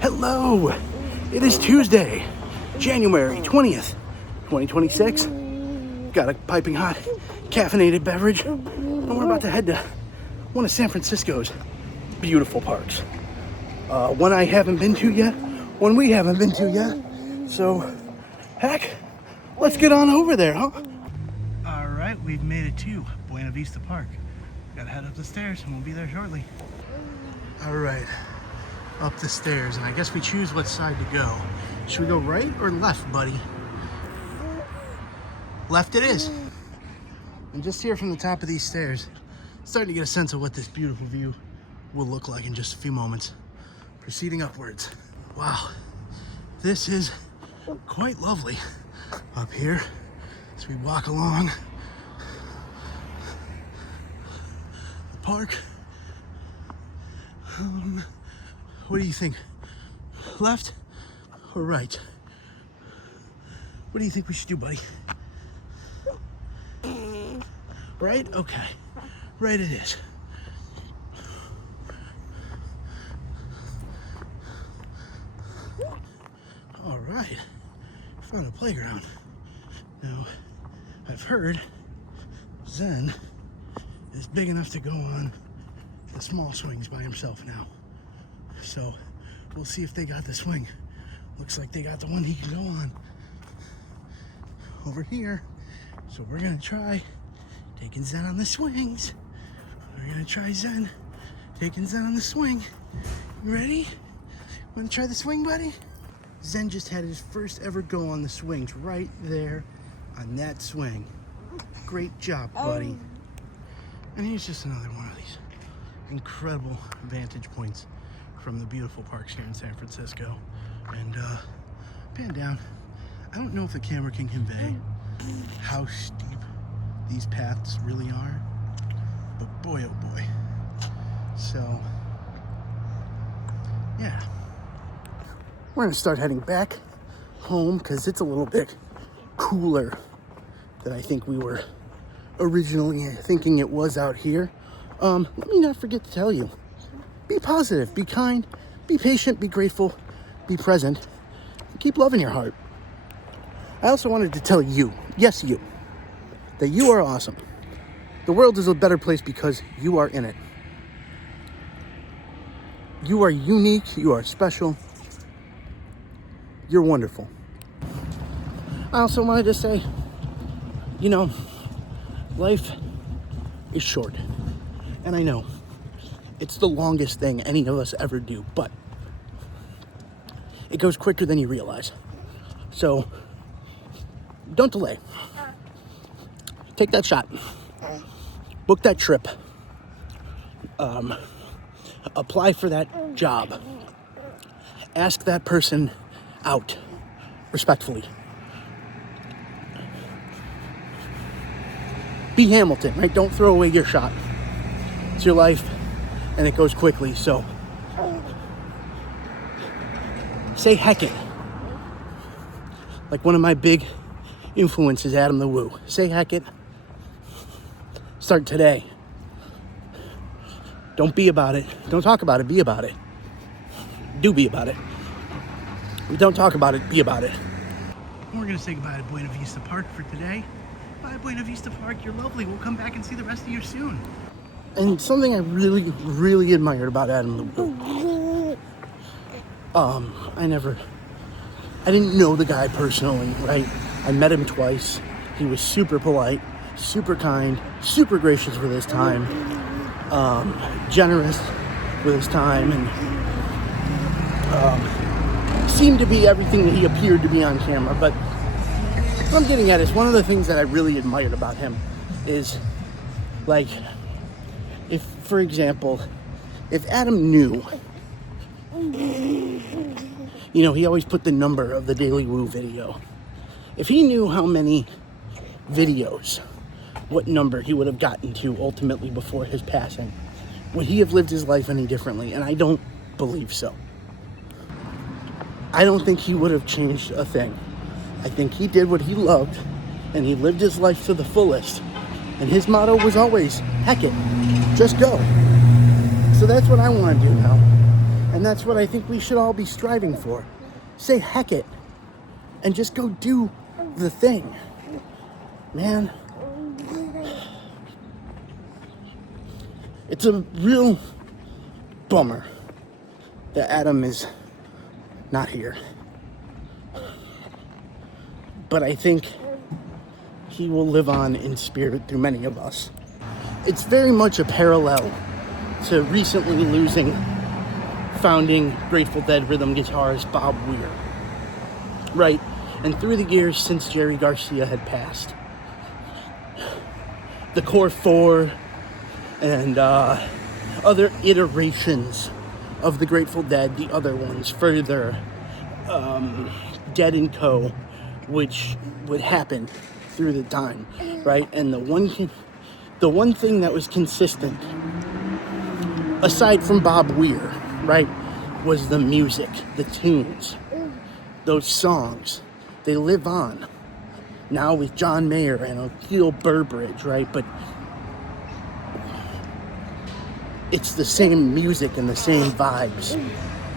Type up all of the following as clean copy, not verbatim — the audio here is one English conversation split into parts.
Hello! It is Tuesday, January 20th, 2026. Got a piping hot caffeinated beverage, and we're about to head to one of San Francisco's beautiful parks. One I haven't been to yet, one we haven't been to yet. So, heck, let's get on over there, huh? All right, we've made it to Buena Vista Park. Gotta head up the stairs and we'll be there shortly. All right, up the stairs, and I guess we choose what side to go. Should we go right or left, buddy? Left it is. And just here from the top of these stairs, starting to get a sense of what this beautiful view will look like in just a few moments. Proceeding upwards. Wow, this is quite lovely up here as we walk along the park. What do you think? Left or right? What do you think we should do, buddy? Right? Okay. Right it is. All right. Found a playground. Now, I've heard Zen is big enough to go on the small swings by himself now. So we'll see if they got the swing. Looks like they got the one he can go on over here. So we're gonna try taking Zen on the swings. We're gonna try Zen taking Zen on the swing. You ready? Wanna try the swing, buddy? Zen just had his first ever go on the swings right there on that swing. Great job, buddy. And here's just another one of these incredible vantage points from the beautiful parks here in San Francisco. And pan down. I don't know if the camera can convey how steep these paths really are, but boy oh boy. So yeah, we're gonna start heading back home because it's a little bit cooler than I think we were originally thinking it was out here. Let me not forget to tell you, be positive, be kind, be patient, be grateful, be present, and keep love in your heart. I also wanted to tell you, yes you, that you are awesome. The world is a better place because you are in it. You are unique, you are special, you're wonderful. I also wanted to say, you know, life is short. And I know it's the longest thing any of us ever do, but it goes quicker than you realize. So don't delay. Take that shot. Book that trip. Apply for that job. Ask that person out respectfully. Be Hamilton, right? Don't throw away your shot. It's your life, and it goes quickly, so say heck it. Like one of my big influences, Adam the Woo. Say heck it. Start today. Don't be about it. Don't talk about it, be about it. Do be about it. Don't talk about it, be about it. We're gonna say goodbye to Buena Vista Park for today. Bye, Buena Vista Park, you're lovely. We'll come back and see the rest of you soon. And something I really, really admired about Adam the Woo. I didn't know the guy personally, right? I met him twice. He was super polite, super kind, super gracious with his time, generous with his time, and seemed to be everything that he appeared to be on camera. But what I'm getting at is one of the things that I really admired about him is, like, if, for example, if Adam knew, you know, he always put the number of the Daily Woo video. If he knew how many videos, what number he would have gotten to ultimately before his passing, would he have lived his life any differently? And I don't believe so. I don't think he would have changed a thing. I think he did what he loved, and he lived his life to the fullest. And his motto was always, heck it, just go. So that's what I want to do now. And that's what I think we should all be striving for. Say heck it and just go do the thing. Man, it's a real bummer that Adam is not here. But I think he will live on in spirit through many of us. It's very much a parallel to recently losing founding Grateful Dead rhythm guitarist Bob Weir, right? And through the years since Jerry Garcia had passed, the core four and other iterations of the Grateful Dead, the other ones further, Dead and Co., which would happen through the time, right? And the one thing that was consistent, aside from Bob Weir, right, was the music, the tunes, those songs. They live on now with John Mayer and Akil Burbridge, right? But it's the same music and the same vibes.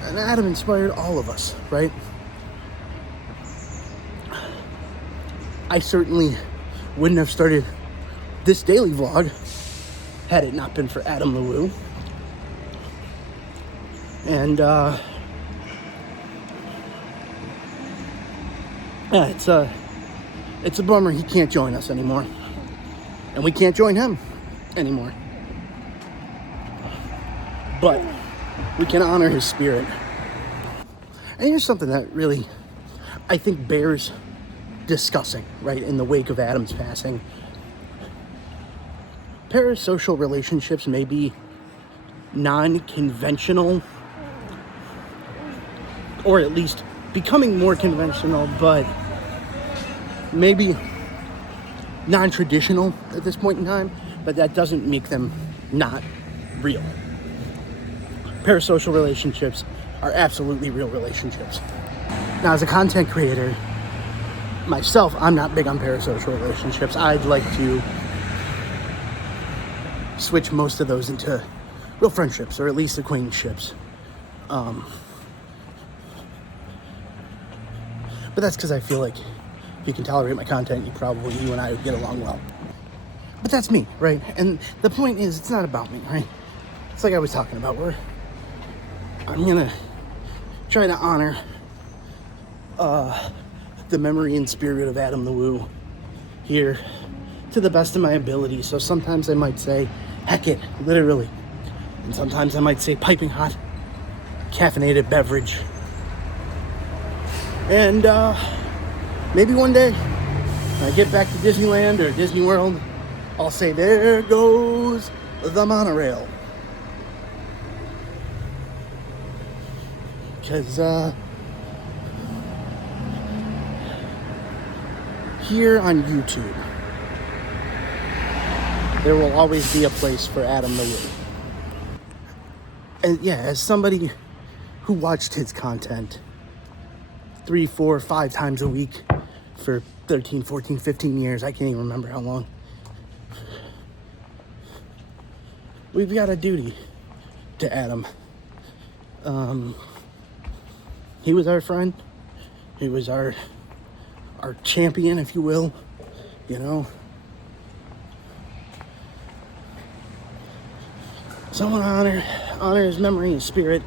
And Adam inspired all of us, right? I certainly wouldn't have started this daily vlog had it not been for Adam LeWoo. And yeah, it's a bummer he can't join us anymore, and we can't join him anymore. But we can honor his spirit. And here's something that really, I think, bears discussing, right, in the wake of Adam's passing. Parasocial relationships may be non-conventional, or at least becoming more conventional, but maybe non-traditional at this point in time, but that doesn't make them not real. Parasocial relationships are absolutely real relationships. Now, as a content creator, myself, I'm not big on parasocial relationships. I'd like to switch most of those into real friendships, or at least acquaintanceships. But that's because I feel like if you can tolerate my content, you and I would get along well. But that's me, right? And the point is, it's not about me, right? It's like I was talking about, where I'm gonna try to honor the memory and spirit of Adam LeWoo here to the best of my ability. So sometimes I might say, heck it, literally. And sometimes I might say piping hot, caffeinated beverage. And maybe one day, when I get back to Disneyland or Disney World, I'll say, there goes the monorail. Because here on YouTube, there will always be a place for Adam LeWoo. And yeah, as somebody who watched his content 3, 4, 5 times a week for 13, 14, 15 years, I can't even remember how long, we've got a duty to Adam. He was our friend. He was our champion, if you will, you know. So I want to honor his memory and spirit,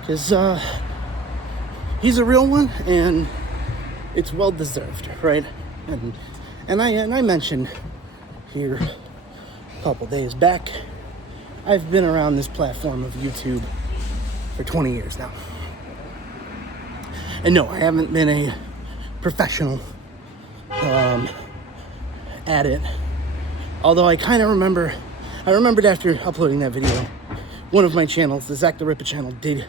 because he's a real one, and it's well deserved, right? And I mentioned here a couple days back, I've been around this platform of YouTube for 20 years now. And no, I haven't been a professional at it. Although I kind of remembered after uploading that video, one of my channels, the Zach the Ripper channel, did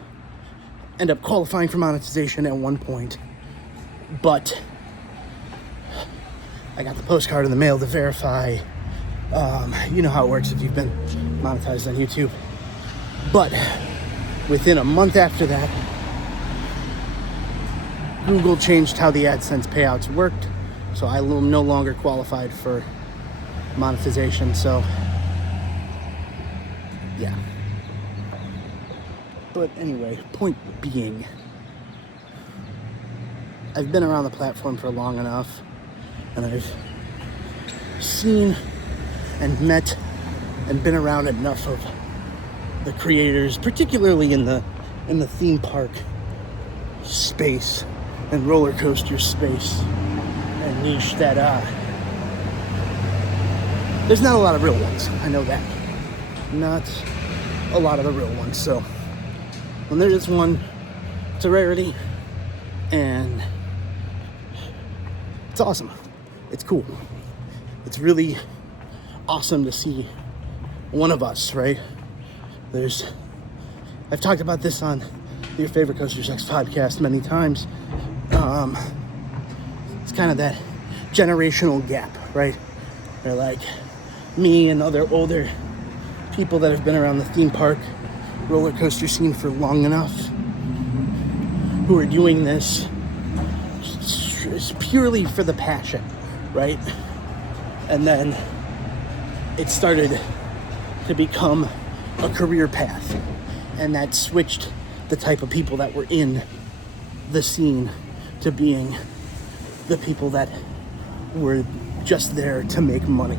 end up qualifying for monetization at one point. But I got the postcard in the mail to verify. You know how it works if you've been monetized on YouTube. But within a month after that, Google changed how the AdSense payouts worked, so I am no longer qualified for monetization. So yeah, But anyway, point being, I've been around the platform for long enough, and I've seen and met and been around enough of the creators, particularly in the theme park space and roller coaster space and niche, that there's not a lot of real ones. I know that. Not a lot of the real ones. So when there is one, it's a rarity, and it's awesome. It's cool. It's really awesome to see one of us, right? I've talked about this on Your Favorite Coaster Sex podcast many times. It's kind of that generational gap, right? They're like me and other older people that have been around the theme park roller coaster scene for long enough, who are doing this purely for the passion, right? And then it started to become a career path, and that switched the type of people that were in the scene to being the people that were just there to make money.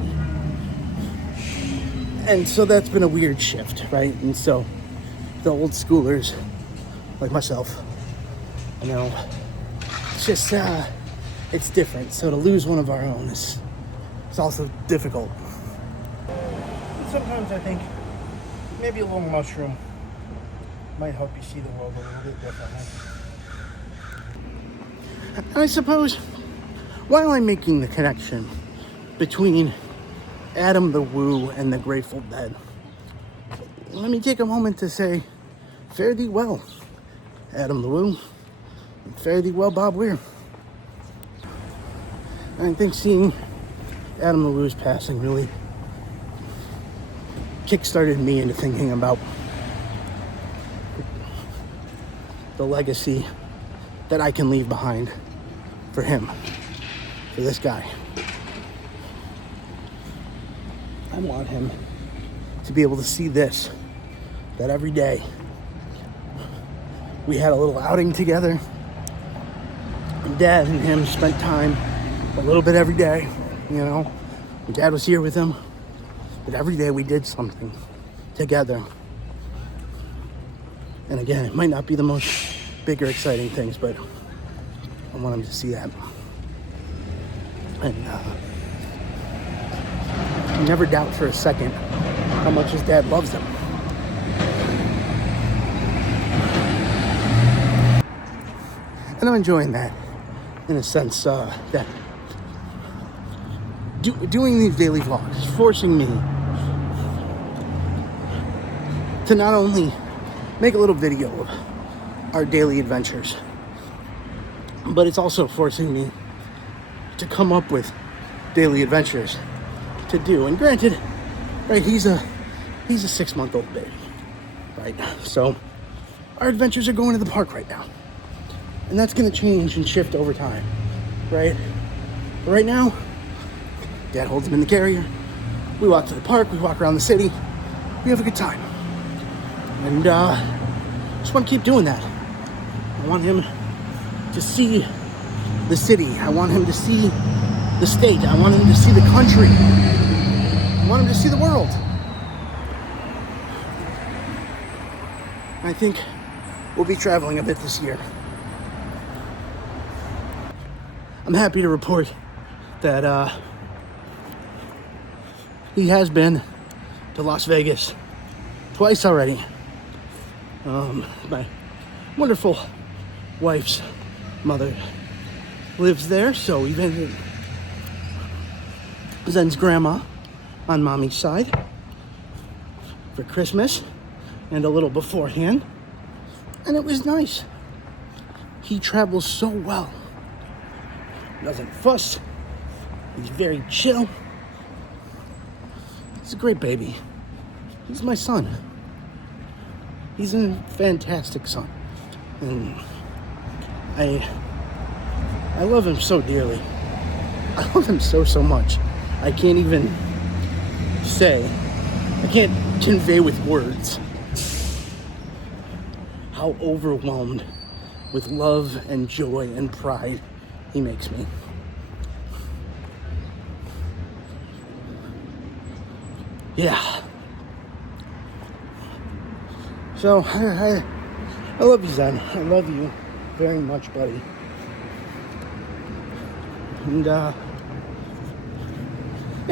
And so that's been a weird shift, right? And so the old schoolers like myself, you know, it's just it's different. So to lose one of our own is also difficult. And sometimes I think maybe a little mushroom might help you see the world a little bit differently. And I suppose while I'm making the connection between Adam the Woo and the Grateful Dead, let me take a moment to say, fare thee well, Adam the Woo, and fare thee well, Bob Weir. I think seeing Adam the Woo's passing really kickstarted me into thinking about the legacy that I can leave behind for him, for this guy. I want him to be able to see this, that every day we had a little outing together, and Dad and him spent time a little bit every day, you know. And Dad was here with him, but every day we did something together. And again, it might not be the most big or exciting things, but I want him to see that. And never doubt for a second how much his dad loves him. And I'm enjoying that, in a sense, that doing these daily vlogs is forcing me to not only make a little video of our daily adventures, but it's also forcing me to come up with daily adventures to do. And granted, right, he's a 6-month-old baby, right? So our adventures are going to the park right now, and that's going to change and shift over time, right? But right now, Dad holds him in the carrier. We walk to the park. We walk around the city. We have a good time, and just want to keep doing that. I want him to see the city. I want him to see the state. I want him to see the country. I want him to see the world. I think we'll be traveling a bit this year. I'm happy to report that he has been to Las Vegas twice already. My wonderful wife's mother lives there, so we visited Zen's grandma on mommy's side for Christmas and a little beforehand, and it was nice. He travels so well. Doesn't fuss. He's very chill. He's a great baby. He's my son. He's a fantastic son. And I love him so dearly. I love him so much. I can't even say, I can't convey with words how overwhelmed with love and joy and pride he makes me. Yeah. So, I love you, Zen. I love you very much, buddy. And, yeah,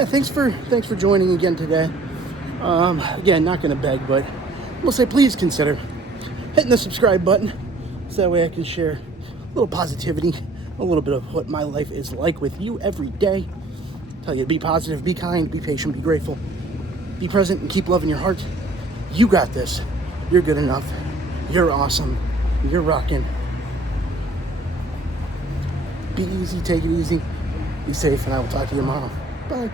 thanks for joining again today. Again, not going to beg, but we'll say please consider hitting the subscribe button so that way I can share a little positivity, a little bit of what my life is like with you every day. Tell you to be positive, be kind, be patient, be grateful, be present, and keep loving your heart. You got this. You're good enough. You're awesome. You're rocking. Be easy, take it easy, be safe, and I will talk to you tomorrow. Bye.